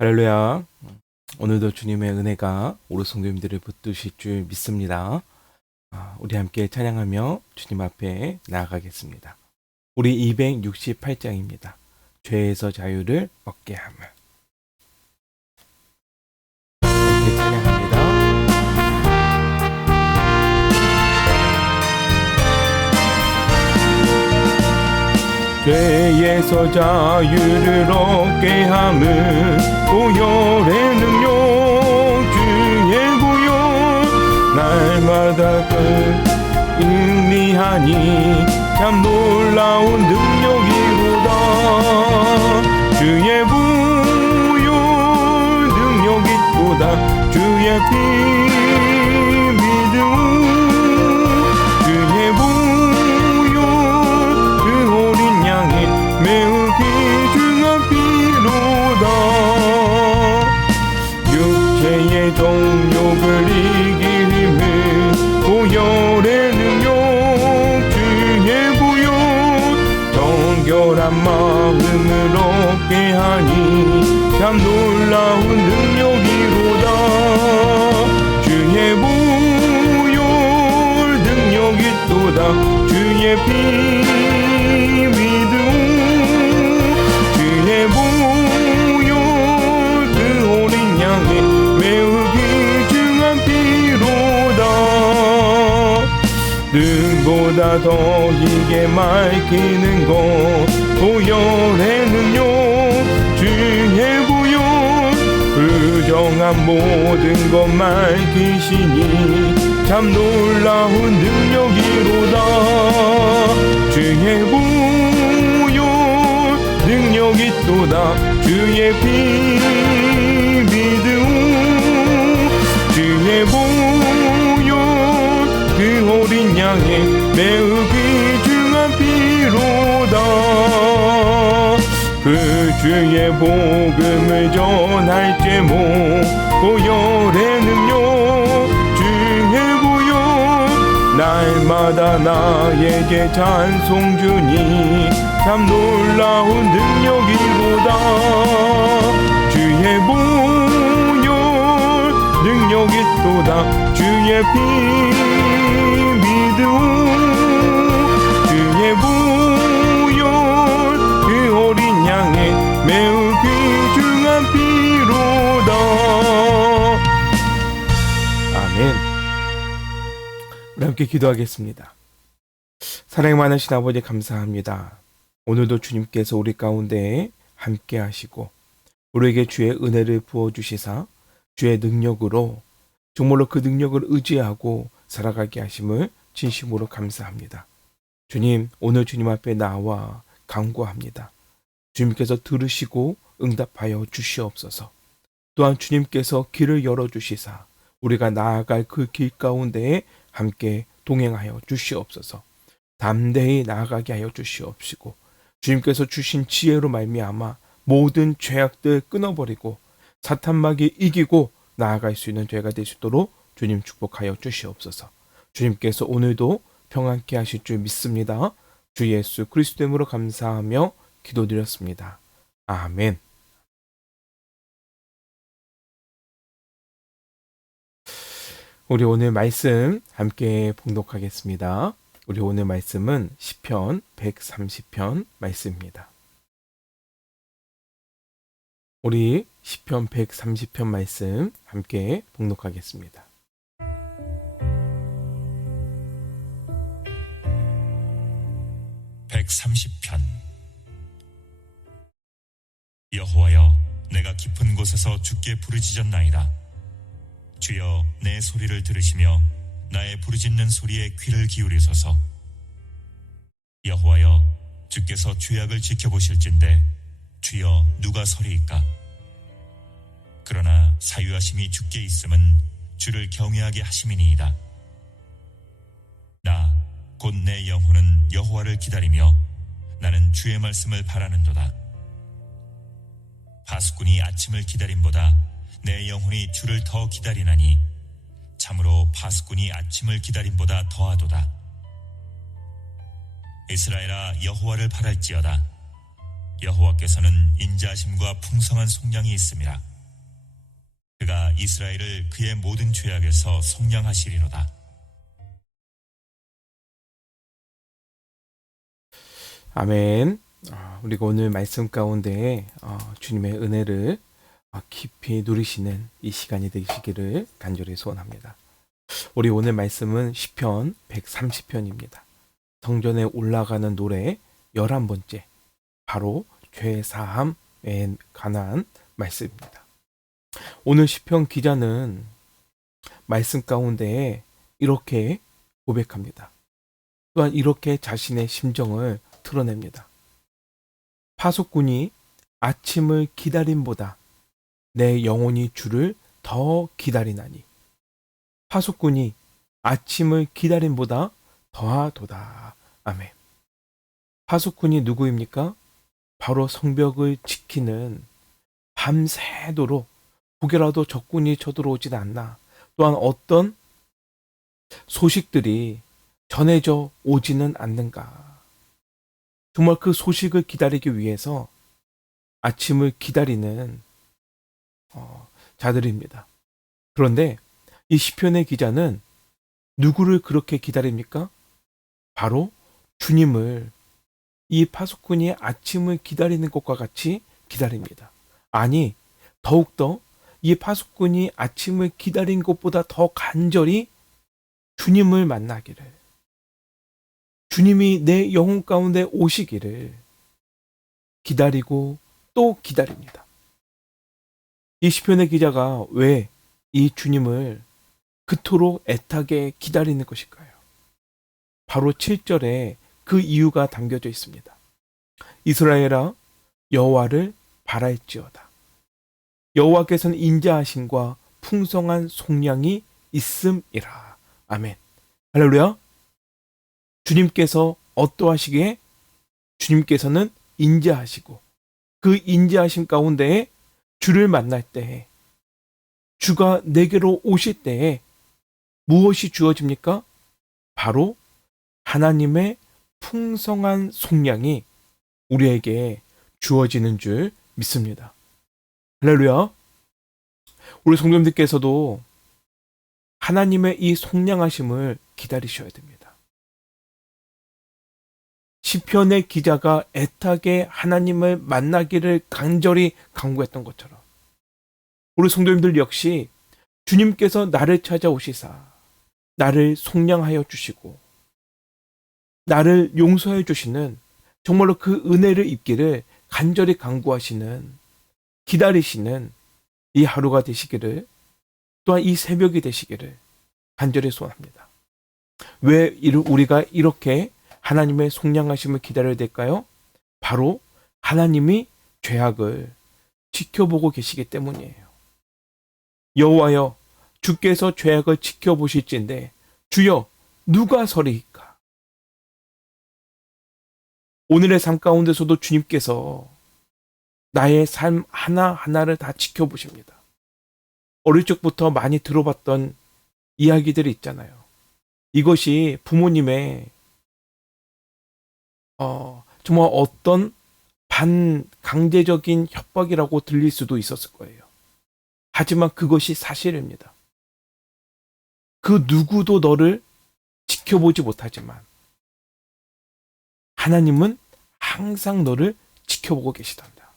할렐루야. 오늘도 주님의 은혜가 우리 성도님들을 붙드실 줄 믿습니다. 우리 함께 찬양하며 주님 앞에 나아가겠습니다. 우리 268장입니다. 죄에서 자유를 얻게 함을. 함께 찬양합니다. 죄에서 자유를 얻게 함은 보혈의 능력 주의 보혈 날마다 의미하니 참 놀라운 능력이로다. 주의 보혈 능력이 또다. 주의 피 믿음 주의 보혈 그 어린 양의 매우 귀중한 피로다. 육체의 정욕을 이길 힘은 보혈의 능력 주의 보혈 정결한 마음을 얻게 하니 참 놀라운 능력이로다. 주의 보혈 능력이 또다. 주의 피 믿음 주의 보혈 그 어린 양의 매우 귀중한 피로다. 눈보다 더 이게 맑히는 것 보혈의 능력 주의 보혈 부정한 모든 것 맑히시니 참 놀라운 능력이로다. 주의 보혈 능력이 또다. 주의 피 믿음 주의 보혈 그 어린 양의 매우 귀중한 피로다. 그 주의 복음을 전할 제목 보혈의 능력 주의 보혈 날마다 나에게 찬송 주니 참 놀라운 능력이로다. 주의 보혈 능력이 또다. 주의 피 믿음 주의 보혈 그 어린 양의 매우 귀중한 피로다. 아멘. 우리 함께 기도하겠습니다. 사랑 많으신 아버지 감사합니다. 오늘도 주님께서 우리 가운데 함께 하시고 우리에게 주의 은혜를 부어주시사 주의 능력으로 정말로 그 능력을 의지하고 살아가게 하심을 진심으로 감사합니다. 주님, 오늘 주님 앞에 나와 간구합니다. 주님께서 들으시고 응답하여 주시옵소서. 또한 주님께서 길을 열어주시사 우리가 나아갈 그 길 가운데에 함께 동행하여 주시옵소서. 담대히 나아가게 하여 주시옵시고 주님께서 주신 지혜로 말미암아 모든 죄악들 끊어버리고 사탄마귀 이기고 나아갈 수 있는 죄가 될 수 있도록 주님 축복하여 주시옵소서. 주님께서 오늘도 평안케 하실 줄 믿습니다. 주 예수 그리스도 이름으로 감사하며 기도드렸습니다. 아멘. 우리 오늘 말씀 함께 봉독하겠습니다. 우리 오늘 말씀은 시편 130편 말씀입니다. 우리 시편 130편 말씀 함께 봉독하겠습니다. (130편) 여호와여, 내가 깊은 곳에서 주께 부르짖었나이다. 주여, 내 소리를 들으시며 나의 부르짖는 소리에 귀를 기울이소서. 여호와여, 주께서 죄악을 지켜보실진대 주여, 누가 서리이까? 그러나 사유하심이 주께 있음은 주를 경외하게 하심이니이다. 나 곧 내 영혼은 여호와를 기다리며 나는 주의 말씀을 바라는도다. 파수꾼이 아침을 기다림보다 내 영혼이 주를 더 기다리나니 참으로 파수꾼이 아침을 기다림보다 더하도다. 이스라엘아, 여호와를 바랄지어다. 여호와께서는 인자하심과 풍성한 속량이 있음이라. 이스라엘을 그의 모든 죄악에서 속량하시리로다. 아멘. 우리가 오늘 말씀 가운데 주님의 은혜를 깊이 누리시는 이 시간이 되시기를 간절히 소원합니다. 우리 오늘 말씀은 시편 130편입니다. 성전에 올라가는 노래 11번째, 바로 죄사함에 관한 말씀입니다. 오늘 시편 기자는 말씀 가운데 이렇게 고백합니다. 또한 이렇게 자신의 심정을 드러냅니다. 파수꾼이 아침을 기다림보다 내 영혼이 주를 더 기다리나니. 파수꾼이 아침을 기다림보다 더하도다. 아멘. 파수꾼이 누구입니까? 바로 성벽을 지키는, 밤새도록 혹여라도 적군이 쳐들어오진 않나, 또한 어떤 소식들이 전해져 오지는 않는가. 정말 그 소식을 기다리기 위해서 아침을 기다리는 자들입니다. 그런데 이 시편의 기자는 누구를 그렇게 기다립니까? 바로 주님을 이 파수꾼이 아침을 기다리는 것과 같이 기다립니다. 아니, 더욱더 이 파수꾼이 아침을 기다린 것보다 더 간절히 주님을 만나기를, 주님이 내 영혼 가운데 오시기를 기다리고 또 기다립니다. 이 시편의 기자가 왜 이 주님을 그토록 애타게 기다리는 것일까요? 바로 7절에 그 이유가 담겨져 있습니다. 이스라엘아, 여호와를 바랄지어다. 여호와께서는 인자하심과 풍성한 속량이 있음이라. 아멘. 할렐루야. 주님께서 어떠하시기에? 주님께서는 인자하시고, 그 인자하심 가운데에 주를 만날 때에, 주가 내게로 오실 때에 무엇이 주어집니까? 바로 하나님의 풍성한 속량이 우리에게 주어지는 줄 믿습니다. 할렐루야. 우리 성도님들께서도 하나님의 이 속량하심을 기다리셔야 됩니다. 시편의 기자가 애타게 하나님을 만나기를 간절히 간구했던 것처럼, 우리 성도님들 역시 주님께서 나를 찾아오시사 나를 속량하여 주시고 나를 용서해 주시는, 정말로 그 은혜를 입기를 간절히 간구하시는, 기다리시는 이 하루가 되시기를, 또한 이 새벽이 되시기를 간절히 소원합니다. 왜 우리가 이렇게 하나님의 속량하심을 기다려야 될까요? 바로 하나님이 죄악을 지켜보고 계시기 때문이에요. 여호와여, 주께서 죄악을 지켜보실진데 주여 누가 서리이까? 오늘의 삶 가운데서도 주님께서 나의 삶 하나하나를 다 지켜보십니다. 어릴 적부터 많이 들어봤던 이야기들이 있잖아요. 이것이 부모님의 정말 어떤 반강제적인 협박이라고 들릴 수도 있었을 거예요. 하지만 그것이 사실입니다. 그 누구도 너를 지켜보지 못하지만 하나님은 항상 너를 지켜보고 계시답니다.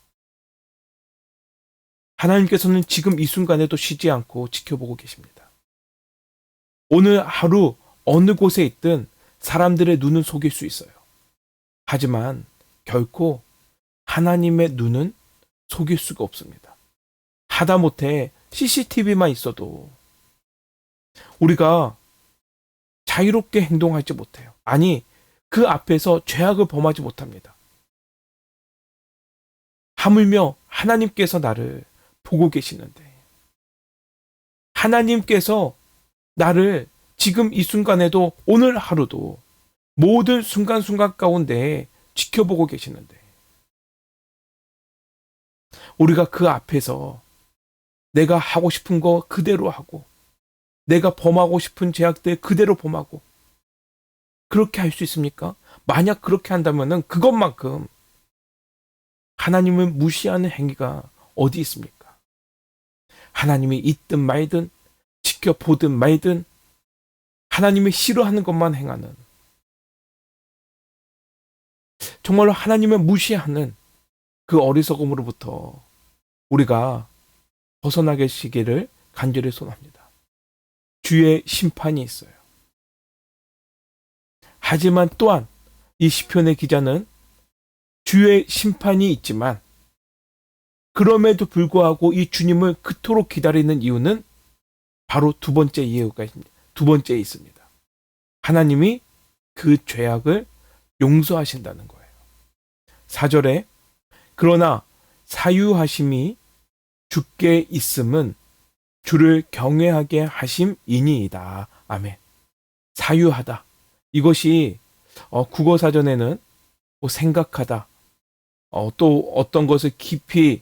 하나님께서는 지금 이 순간에도 쉬지 않고 지켜보고 계십니다. 오늘 하루 어느 곳에 있든 사람들의 눈은 속일 수 있어요. 하지만 결코 하나님의 눈은 속일 수가 없습니다. 하다못해 CCTV만 있어도 우리가 자유롭게 행동하지 못해요. 아니, 그 앞에서 죄악을 범하지 못합니다. 하물며 하나님께서 나를 보고 계시는데, 하나님께서 나를 지금 이 순간에도, 오늘 하루도 모든 순간순간 가운데 지켜보고 계시는데, 우리가 그 앞에서 내가 하고 싶은 거 그대로 하고, 내가 범하고 싶은 죄악들 그대로 범하고, 그렇게 할 수 있습니까? 만약 그렇게 한다면 그것만큼 하나님을 무시하는 행위가 어디 있습니까? 하나님이 있든 말든 지켜보든 말든 하나님이 싫어하는 것만 행하는, 정말로 하나님을 무시하는 그 어리석음으로부터 우리가 벗어나게 시기를 간절히 소원합니다. 주의 심판이 있어요. 하지만 또한 이 시편의 기자는 주의 심판이 있지만 그럼에도 불구하고 이 주님을 그토록 기다리는 이유는 바로 두 번째 이유가 있습니다. 두 번째 있습니다. 하나님이 그 죄악을 용서하신다는 거예요. 4절에 그러나 사유하심이 주께 있음은 주를 경외하게 하심이니이다. 아멘. 사유하다. 이것이 국어 사전에는 뭐 생각하다, 또 어떤 것을 깊이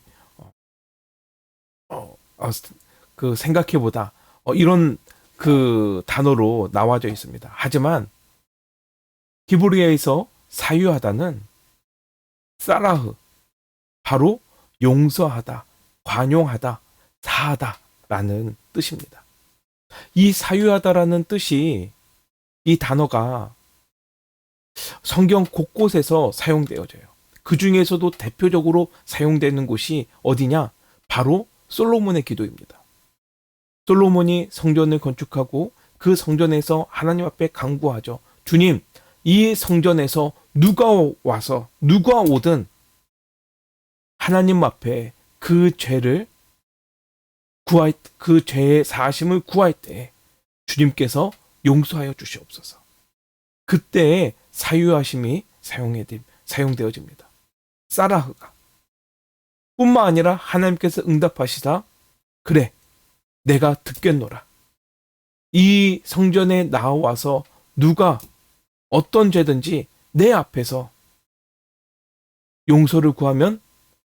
그 생각해보다, 이런 그 단어로 나와져 있습니다. 하지만 히브리어에서 사유하다는 사라흐, 바로 용서하다, 관용하다, 사하다라는 뜻입니다. 이 사유하다라는 뜻이, 이 단어가 성경 곳곳에서 사용되어져요. 그 중에서도 대표적으로 사용되는 곳이 어디냐? 바로 솔로몬의 기도입니다. 솔로몬이 성전을 건축하고 그 성전에서 하나님 앞에 간구하죠. 주님, 이 성전에서 누가 와서 누가 오든 하나님 앞에 그 죄의 사하심을 구할 때 주님께서 용서하여 주시옵소서. 그때에 사유하심이 사용되어집니다. 사라흐가 뿐만 아니라 하나님께서 응답하시다. 그래, 내가 듣겠노라. 이 성전에 나와서 누가 어떤 죄든지 내 앞에서 용서를 구하면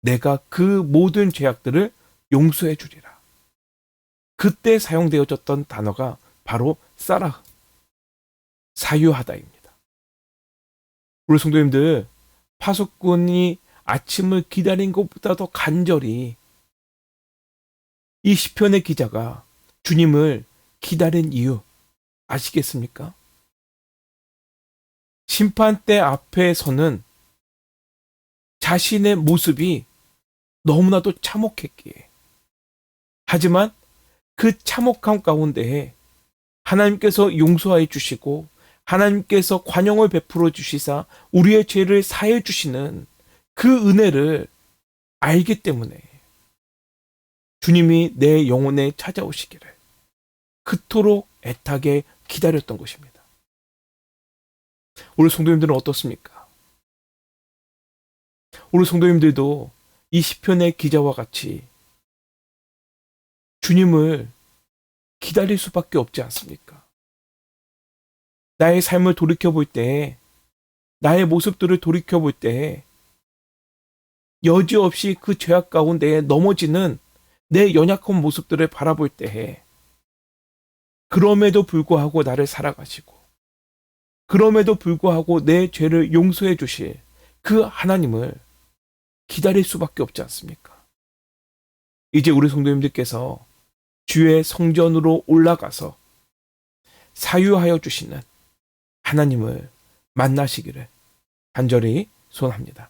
내가 그 모든 죄악들을 용서해 주리라. 그때 사용되어졌던 단어가 바로 사라흐, 사유하다입니다. 우리 성도님들, 파수꾼이 아침을 기다린 것보다도 간절히 이 시편의 기자가 주님을 기다린 이유 아시겠습니까? 심판대 앞에 서는 자신의 모습이 너무나도 참혹했기에, 하지만 그 참혹함 가운데에 하나님께서 용서해 주시고 하나님께서 관용을 베풀어 주시사 우리의 죄를 사해 주시는 그 은혜를 알기 때문에 주님이 내 영혼에 찾아오시기를 그토록 애타게 기다렸던 것입니다. 우리 성도님들은 어떻습니까? 우리 성도님들도 이 시편의 기자와 같이 주님을 기다릴 수밖에 없지 않습니까? 나의 삶을 돌이켜볼 때, 나의 모습들을 돌이켜볼 때 여지없이 그 죄악 가운데에 넘어지는 내 연약한 모습들을 바라볼 때에 그럼에도 불구하고 나를 살아가시고 그럼에도 불구하고 내 죄를 용서해 주실 그 하나님을 기다릴 수밖에 없지 않습니까? 이제 우리 성도님들께서 주의 성전으로 올라가서 사유하여 주시는 하나님을 만나시기를 간절히 소원합니다.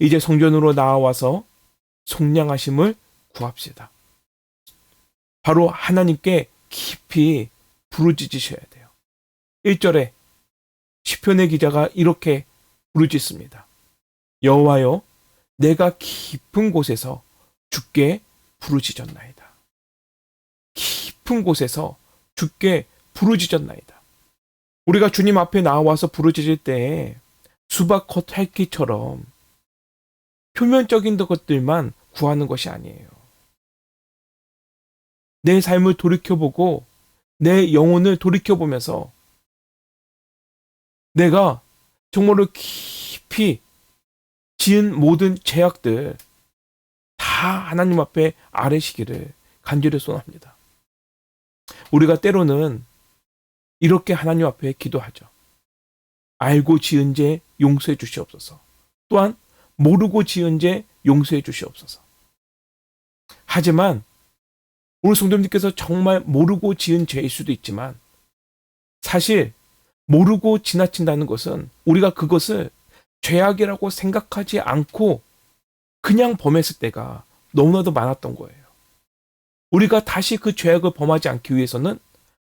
이제 성전으로 나와서 속량하심을 구합시다. 바로 하나님께 깊이 부르짖으셔야 돼요. 1절에 시편의 기자가 이렇게 부르짖습니다. 여호와여, 내가 깊은 곳에서 주께 부르짖었나이다. 깊은 곳에서 주께 부르짖었나이다. 우리가 주님 앞에 나와서 부르짖을 때 수박겉 핥기처럼 표면적인 것들만 구하는 것이 아니에요. 내 삶을 돌이켜보고 내 영혼을 돌이켜보면서 내가 정말로 깊이 지은 모든 죄악들 다 하나님 앞에 아뢰시기를 간절히 소원합니다. 우리가 때로는 이렇게 하나님 앞에 기도하죠. 알고 지은 죄 용서해 주시옵소서. 또한 모르고 지은 죄 용서해 주시옵소서. 하지만 우리 성도님께서 정말 모르고 지은 죄일 수도 있지만 사실 모르고 지나친다는 것은 우리가 그것을 죄악이라고 생각하지 않고 그냥 범했을 때가 너무나도 많았던 거예요. 우리가 다시 그 죄악을 범하지 않기 위해서는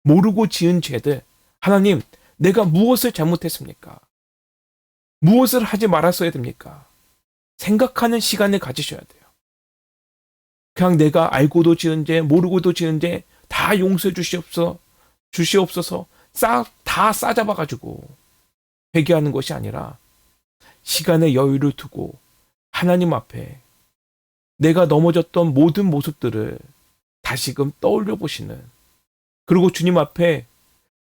모르고 지은 죄들, 하나님, 내가 무엇을 잘못했습니까? 무엇을 하지 말았어야 됩니까? 생각하는 시간을 가지셔야 돼요. 그냥 내가 알고도 지은 죄, 모르고도 지은 죄 다 용서해 주시옵소서 다 싸잡아가지고 회개하는 것이 아니라 시간의 여유를 두고 하나님 앞에 내가 넘어졌던 모든 모습들을 다시금 떠올려 보시는, 그리고 주님 앞에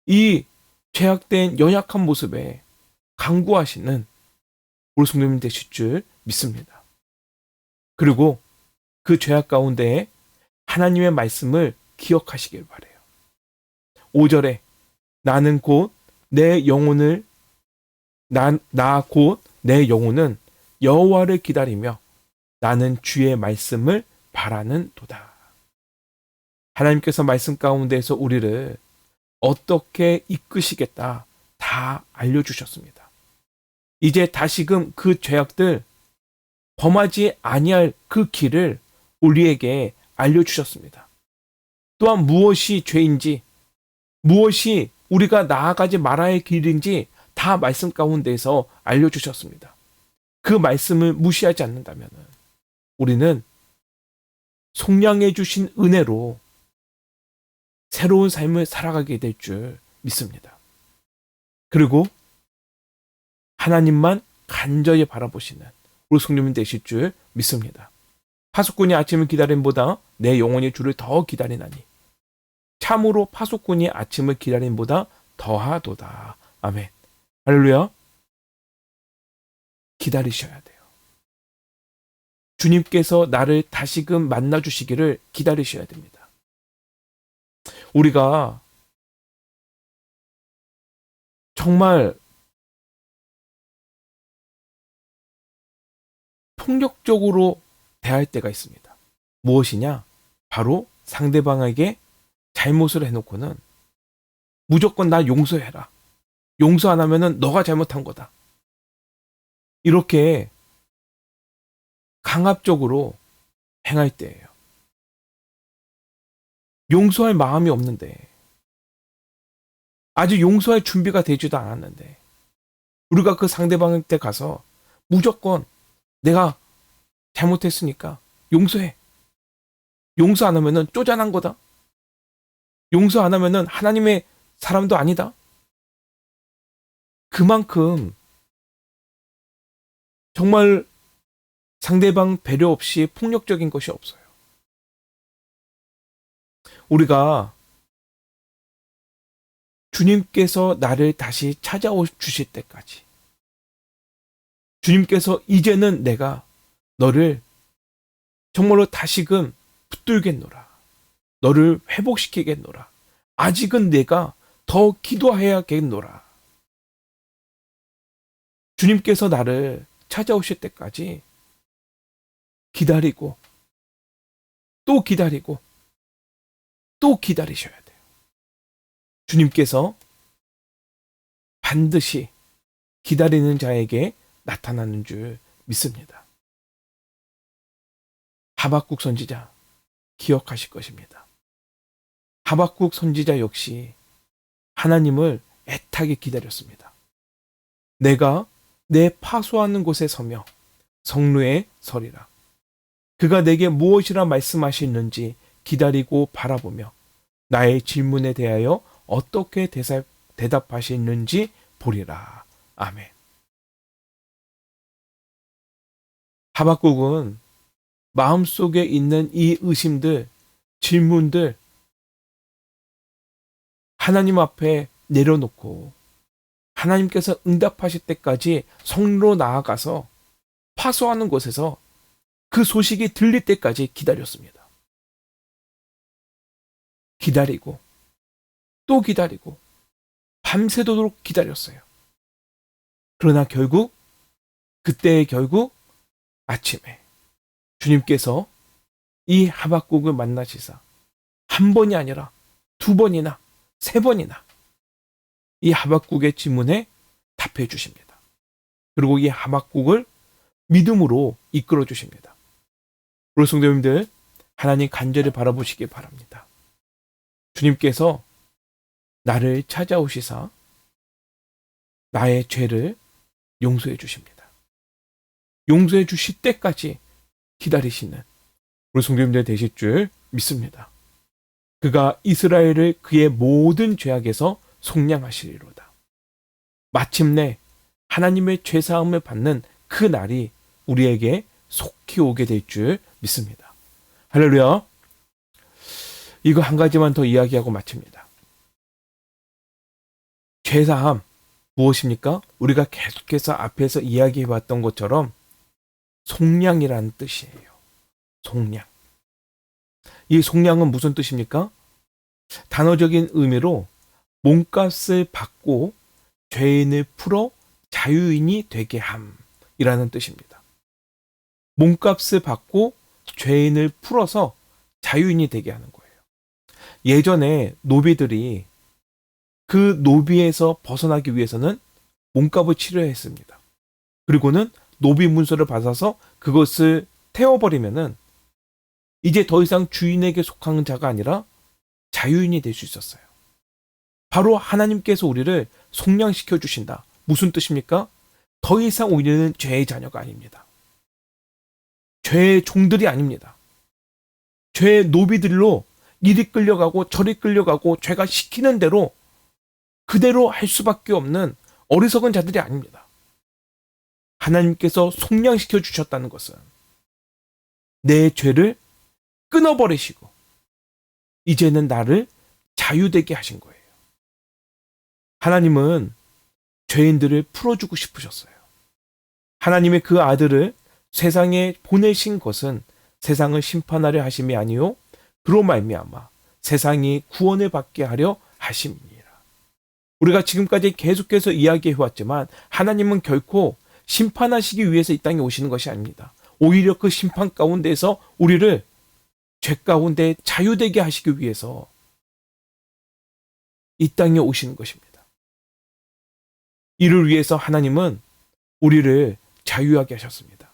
이 죄악된 연약한 모습에 간구하시는 우리 성도님 되실 줄 믿습니다. 그리고 그 죄악 가운데 하나님의 말씀을 기억하시길 바래요. 5절에 나는 곧 내 영혼을 나 곧 내 영혼은 여호와를 기다리며 나는 주의 말씀을 바라는 도다. 하나님께서 말씀 가운데에서 우리를 어떻게 이끄시겠다 다 알려주셨습니다. 이제 다시금 그 죄악들 범하지 아니할 그 길을 우리에게 알려주셨습니다. 또한 무엇이 죄인지, 무엇이 우리가 나아가지 말아야 할 길인지 다 말씀 가운데에서 알려주셨습니다. 그 말씀을 무시하지 않는다면 우리는 속량해 주신 은혜로 새로운 삶을 살아가게 될 줄 믿습니다. 그리고 하나님만 간절히 바라보시는 우리 성도님 되실 줄 믿습니다. 파수꾼이 아침을 기다림보다 내 영혼이 주를 더 기다리나니 참으로 파수꾼이 아침을 기다림보다 더하도다. 아멘. 할렐루야. 기다리셔야 돼요. 주님께서 나를 다시금 만나주시기를 기다리셔야 됩니다. 우리가 정말 폭력적으로 대할 때가 있습니다. 무엇이냐? 바로 상대방에게 잘못을 해놓고는 무조건 나 용서해라. 용서 안 하면은 너가 잘못한 거다. 이렇게 강압적으로 행할 때예요. 용서할 마음이 없는데, 아직 용서할 준비가 되지도 않았는데 우리가 그 상대방한테 가서 무조건 내가 잘못했으니까 용서해. 용서 안 하면은 쪼잔한 거다. 용서 안 하면은 하나님의 사람도 아니다. 그만큼 정말 상대방 배려 없이 폭력적인 것이 없어요. 우리가 주님께서 나를 다시 찾아오 주실 때까지, 주님께서 이제는 내가 너를 정말로 다시금 붙들겠노라, 너를 회복시키겠노라, 아직은 내가 더 기도해야겠노라, 주님께서 나를 찾아오실 때까지 기다리고 또 기다리고 또 기다리셔야 돼요. 주님께서 반드시 기다리는 자에게 나타나는 줄 믿습니다. 하박국 선지자 기억하실 것입니다. 하박국 선지자 역시 하나님을 애타게 기다렸습니다. 내가 내 파수하는 곳에 서며 성루에 서리라. 그가 내게 무엇이라 말씀하시는지 기다리고 바라보며 나의 질문에 대하여 어떻게 대답하시는지 보리라. 아멘. 하박국은 마음속에 있는 이 의심들, 질문들 하나님 앞에 내려놓고 하나님께서 응답하실 때까지 성로 나아가서 파수하는 곳에서 그 소식이 들릴 때까지 기다렸습니다. 기다리고 또 기다리고 밤새도록 기다렸어요. 그러나 결국 아침에 주님께서 이 하박국을 만나시사 한 번이 아니라 두 번이나 세 번이나 이 하박국의 질문에 답해 주십니다. 그리고 이 하박국을 믿음으로 이끌어 주십니다. 우리 성도님들, 하나님 간절히 바라보시기 바랍니다. 주님께서 나를 찾아오시사 나의 죄를 용서해 주십니다. 용서해 주실 때까지 기다리시는 우리 성도님들 되실 줄 믿습니다. 그가 이스라엘을 그의 모든 죄악에서 속량하시리로다. 마침내 하나님의 죄사함을 받는 그 날이 우리에게 속히 오게 될 줄 믿습니다. 할렐루야. 이거 한 가지만 더 이야기하고 마칩니다. 죄사함 무엇입니까? 우리가 계속해서 앞에서 이야기해왔던 것처럼 속량이라는 뜻이에요. 속량. 이 속량은 무슨 뜻입니까? 단어적인 의미로 몸값을 받고 죄인을 풀어 자유인이 되게 함이라는 뜻입니다. 몸값을 받고 죄인을 풀어서 자유인이 되게 하는 거예요. 예전에 노비들이 그 노비에서 벗어나기 위해서는 몸값을 치러야 했습니다. 그리고는 노비 문서를 받아서 그것을 태워버리면은 이제 더 이상 주인에게 속한 자가 아니라 자유인이 될 수 있었어요. 바로 하나님께서 우리를 속량시켜 주신다. 무슨 뜻입니까? 더 이상 우리는 죄의 자녀가 아닙니다. 죄의 종들이 아닙니다. 죄의 노비들로 이리 끌려가고 저리 끌려가고 죄가 시키는 대로 그대로 할 수밖에 없는 어리석은 자들이 아닙니다. 하나님께서 속량시켜 주셨다는 것은 내 죄를 끊어버리시고 이제는 나를 자유되게 하신 거예요. 하나님은 죄인들을 풀어주고 싶으셨어요. 하나님의 그 아들을 세상에 보내신 것은 세상을 심판하려 하심이 아니요 그로 말미암아 세상이 구원을 받게 하려 하심이니라. 우리가 지금까지 계속해서 이야기해왔지만 하나님은 결코 심판하시기 위해서 이 땅에 오시는 것이 아닙니다. 오히려 그 심판 가운데에서 우리를 죄 가운데 자유되게 하시기 위해서 이 땅에 오시는 것입니다. 이를 위해서 하나님은 우리를 자유하게 하셨습니다.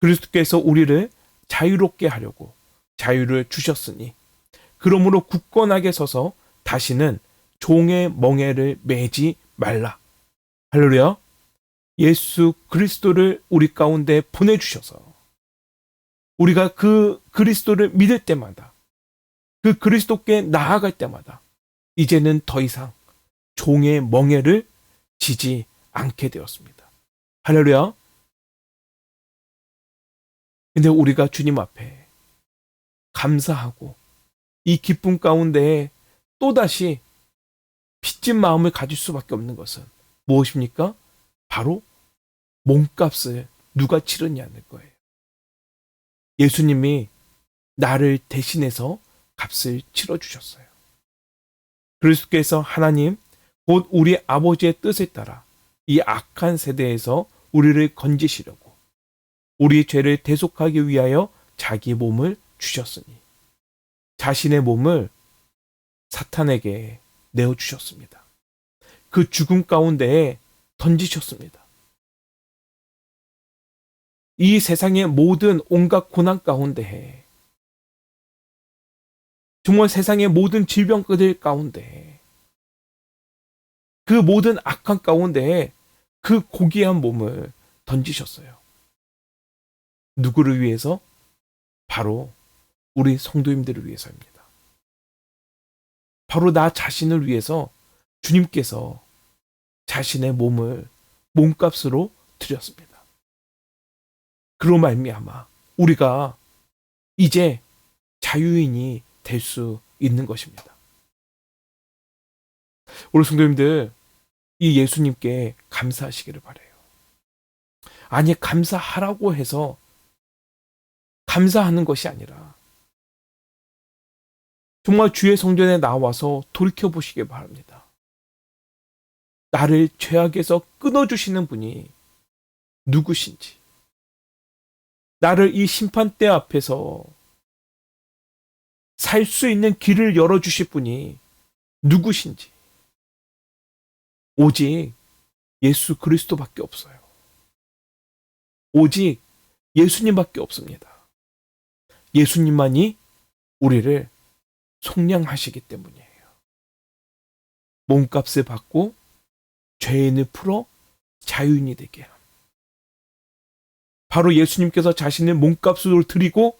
그리스도께서 우리를 자유롭게 하려고 자유를 주셨으니 그러므로 굳건하게 서서 다시는 종의 멍에를 매지 말라. 할렐루야. 예수 그리스도를 우리 가운데 보내주셔서 우리가 그 그리스도를 믿을 때마다 그 그리스도께 나아갈 때마다 이제는 더 이상 종의 멍에를 지지 않게 되었습니다. 할렐루야. 근데 우리가 주님 앞에 감사하고 이 기쁨 가운데 또다시 빚진 마음을 가질 수밖에 없는 것은 무엇입니까? 바로 몸값을 누가 치렀냐는 거예요. 예수님이 나를 대신해서 값을 치러주셨어요. 그리스도께서 하나님 곧 우리 아버지의 뜻에 따라 이 악한 세대에서 우리를 건지시려고 우리 죄를 대속하기 위하여 자기 몸을 주셨으니 자신의 몸을 사탄에게 내어주셨습니다. 그 죽음 가운데에 던지셨습니다. 이 세상의 모든 온갖 고난 가운데에 정말 세상의 모든 질병들 가운데에 그 모든 악한 가운데에 그 고귀한 몸을 던지셨어요. 누구를 위해서? 바로 우리 성도님들을 위해서입니다. 바로 나 자신을 위해서 주님께서 자신의 몸을 몸값으로 드렸습니다. 그로 말미암아 우리가 이제 자유인이 될 수 있는 것입니다. 우리 성도님들 이 예수님께 감사하시기를 바라요. 아니 감사하라고 해서 감사하는 것이 아니라 정말 주의 성전에 나와서 돌이켜보시기 바랍니다. 나를 죄악에서 끊어주시는 분이 누구신지, 나를 이 심판대 앞에서 살 수 있는 길을 열어주실 분이 누구신지 오직 예수 그리스도밖에 없어요. 오직 예수님밖에 없습니다. 예수님만이 우리를 속량하시기 때문이에요. 몸값을 받고 죄인을 풀어 자유인이 되게 함. 바로 예수님께서 자신의 몸값으로 드리고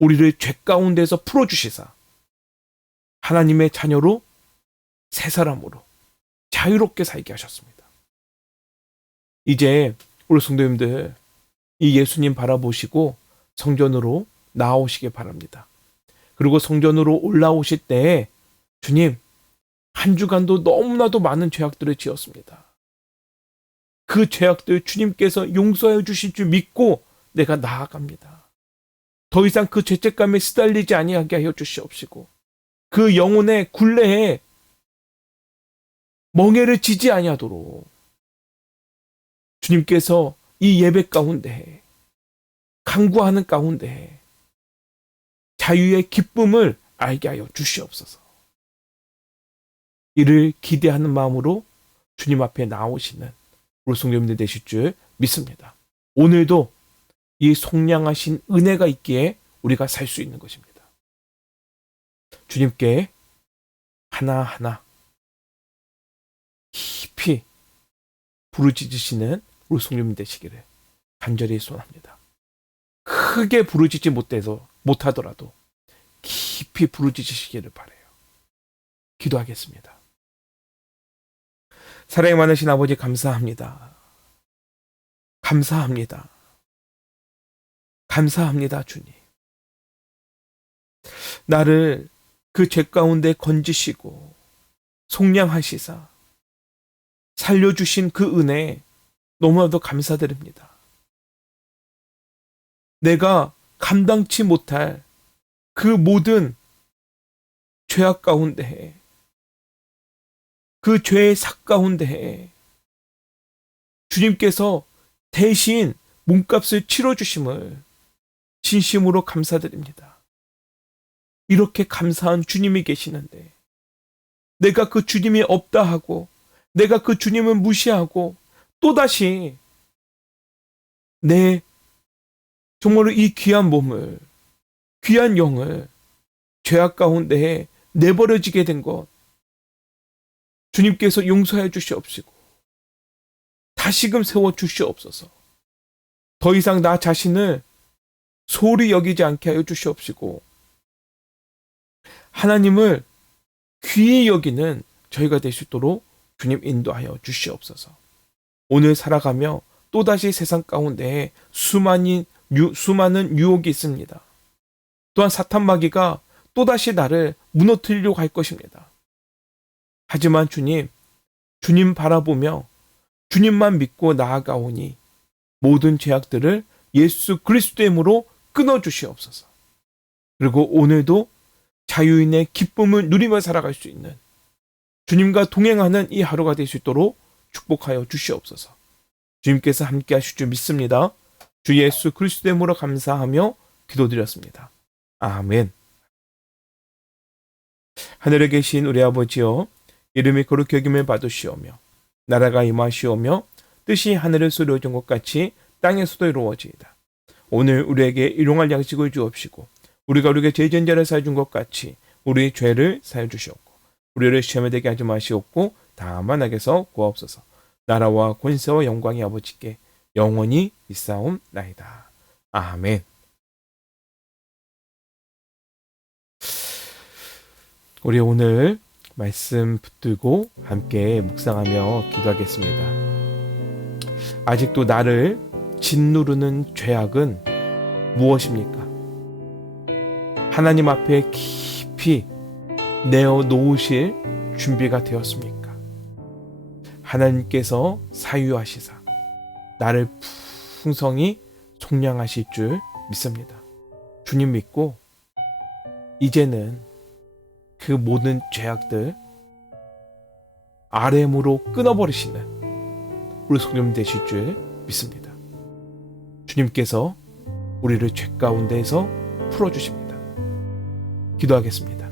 우리를 죄 가운데서 풀어주시사 하나님의 자녀로 새 사람으로 자유롭게 살게 하셨습니다. 이제 우리 성도님들 이 예수님 바라보시고 성전으로 나아오시길 바랍니다. 그리고 성전으로 올라오실 때 주님, 한 주간도 너무나도 많은 죄악들을 지었습니다. 그 죄악들 주님께서 용서해 주실 줄 믿고 내가 나아갑니다. 더 이상 그 죄책감에 시달리지 아니하게 하여 주시옵시고 그 영혼의 굴레에 멍에를 지지 아니하도록 주님께서 이 예배 가운데 간구하는 가운데 자유의 기쁨을 알게 하여 주시옵소서. 이를 기대하는 마음으로 주님 앞에 나오시는 우리 성도님들 되실 줄 믿습니다. 오늘도 이 속량하신 은혜가 있기에 우리가 살 수 있는 것입니다. 주님께 하나하나 깊이 부르짖으시는 우리 성도님 되시기를 간절히 소원합니다. 크게 부르짖지 못하더라도 깊이 부르짖으시기를 바라요. 기도하겠습니다. 사랑이 많으신 아버지 감사합니다. 감사합니다. 감사합니다, 주님. 나를 그 죄 가운데 건지시고 속량하시사 살려주신 그 은혜 너무나도 감사드립니다. 내가 감당치 못할 그 모든 죄악 가운데 그 죄의 삭 가운데 주님께서 대신 몸값을 치러주심을 진심으로 감사드립니다. 이렇게 감사한 주님이 계시는데 내가 그 주님이 없다 하고 내가 그 주님을 무시하고 또다시 내 정말로 이 귀한 몸을 귀한 영을 죄악 가운데 내버려지게 된 것 주님께서 용서해 주시옵시고 다시금 세워 주시옵소서. 더 이상 나 자신을 소홀히 여기지 않게 하여 주시옵시고 하나님을 귀히 여기는 저희가 될 수 있도록 주님 인도하여 주시옵소서. 오늘 살아가며 또다시 세상 가운데 수많은 유혹이 있습니다. 또한 사탄 마귀가 또다시 나를 무너뜨리려고 할 것입니다. 하지만 주님 바라보며 주님만 믿고 나아가오니 모든 죄악들을 예수 그리스도의 이름으로 끊어주시옵소서. 그리고 오늘도 자유인의 기쁨을 누리며 살아갈 수 있는 주님과 동행하는 이 하루가 될 수 있도록 축복하여 주시옵소서. 주님께서 함께 하실 줄 믿습니다. 주 예수 그리스도의 이름으로 감사하며 기도드렸습니다. 아멘. 하늘에 계신 우리 아버지여, 이름이 거룩히 여김을 받으시오며 나라가 임하시오며 뜻이 하늘에서 이루어진 것 같이 땅에서도 이루어지이다. 오늘 우리에게 일용할 양식을 주옵시고 우리가 우리에게 죄진 자를 사해 준 것 같이 우리의 죄를 사해 주시옵고 우리를 시험에 들게 하지 마시옵고 다만 악에서 구하옵소서. 나라와 권세와 영광이 아버지께 영원히 있사옵나이다. 아멘. 우리 오늘 말씀 붙들고 함께 묵상하며 기도하겠습니다. 아직도 나를 짓누르는 죄악은 무엇입니까? 하나님 앞에 깊이 내어 놓으실 준비가 되었습니까? 하나님께서 사유하시사 나를 풍성히 속량하실 줄 믿습니다. 주님 믿고 이제는 그 모든 죄악들 RM으로 끊어버리시는 우리 성도님 되실 줄 믿습니다. 주님께서 우리를 죄 가운데에서 풀어주십니다. 기도하겠습니다.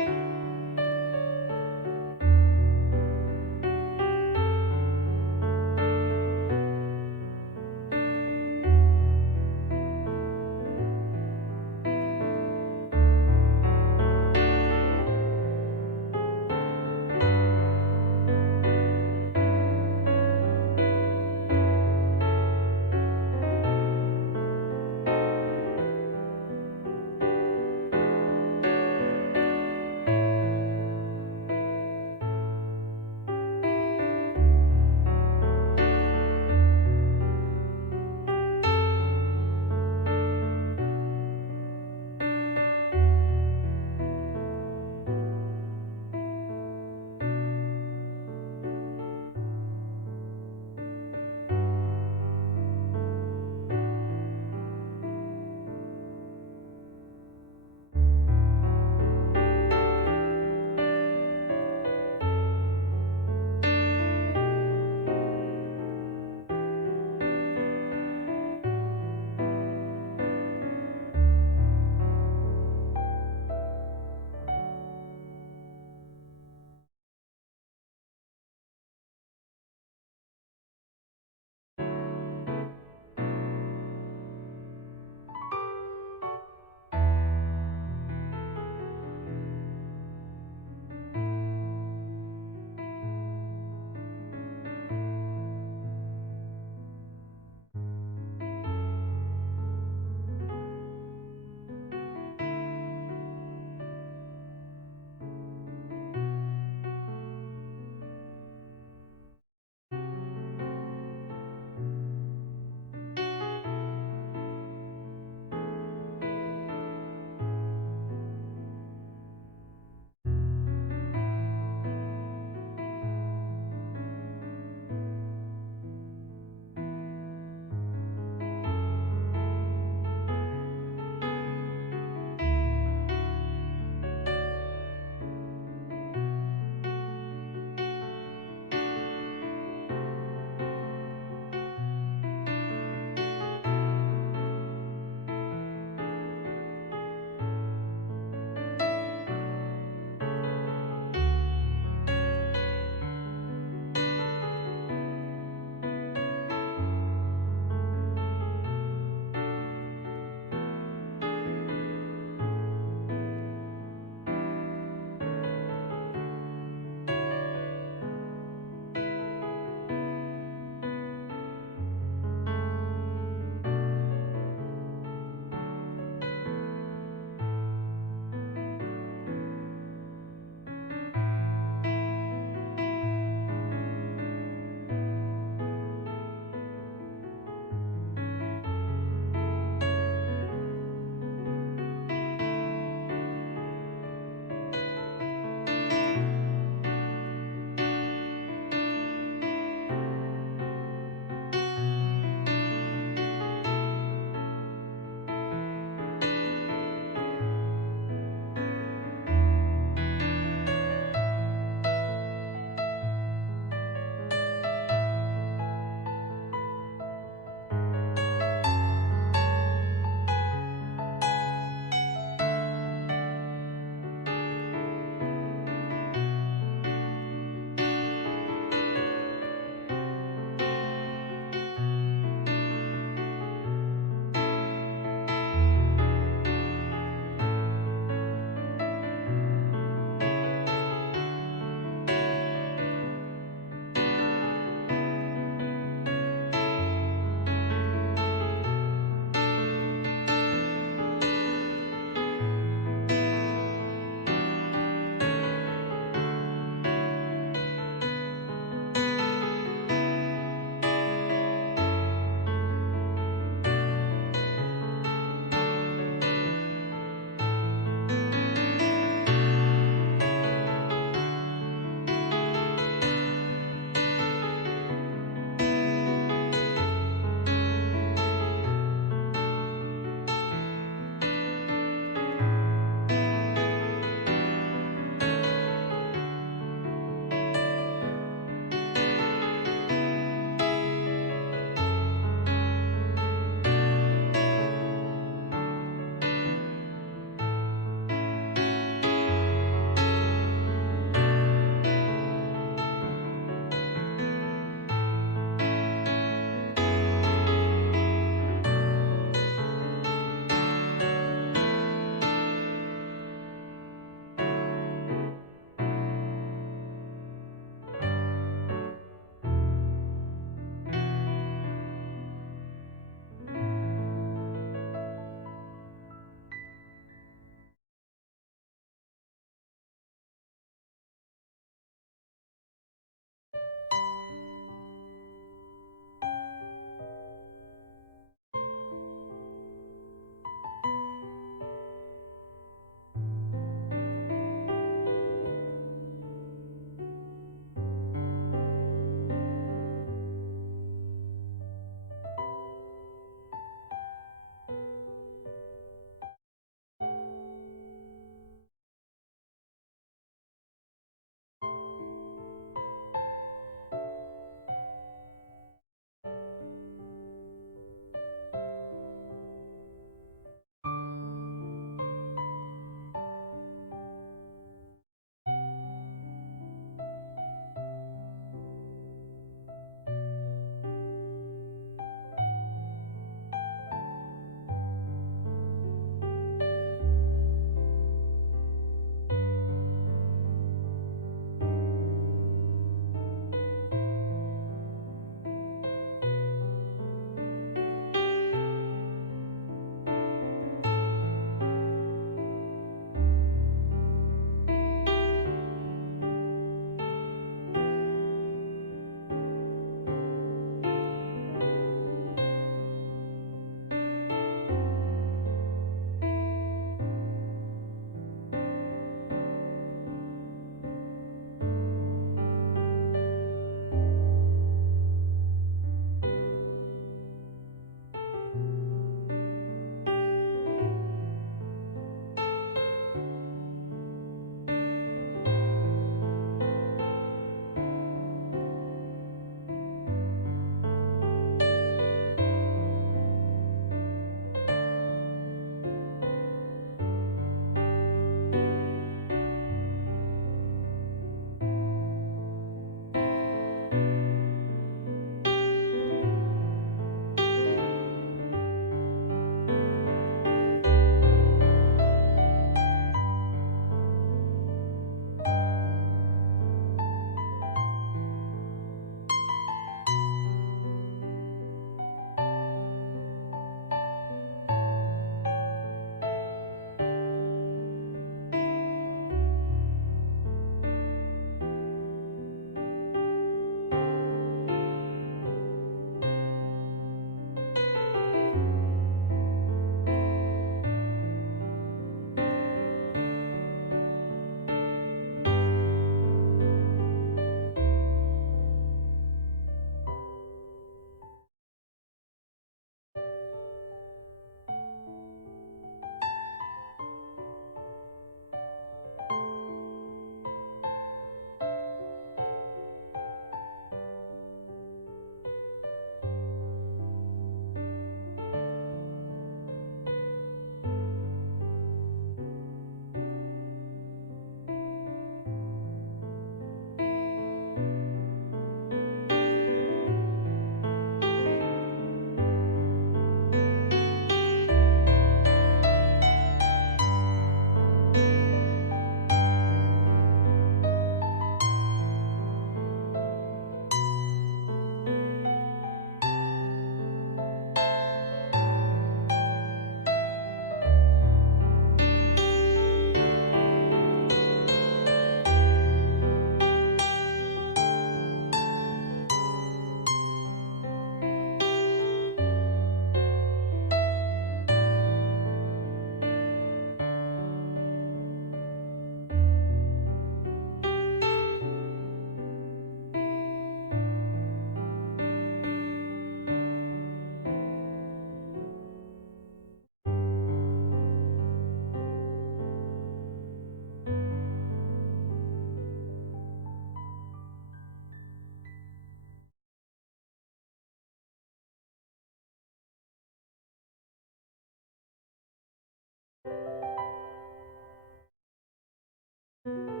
네.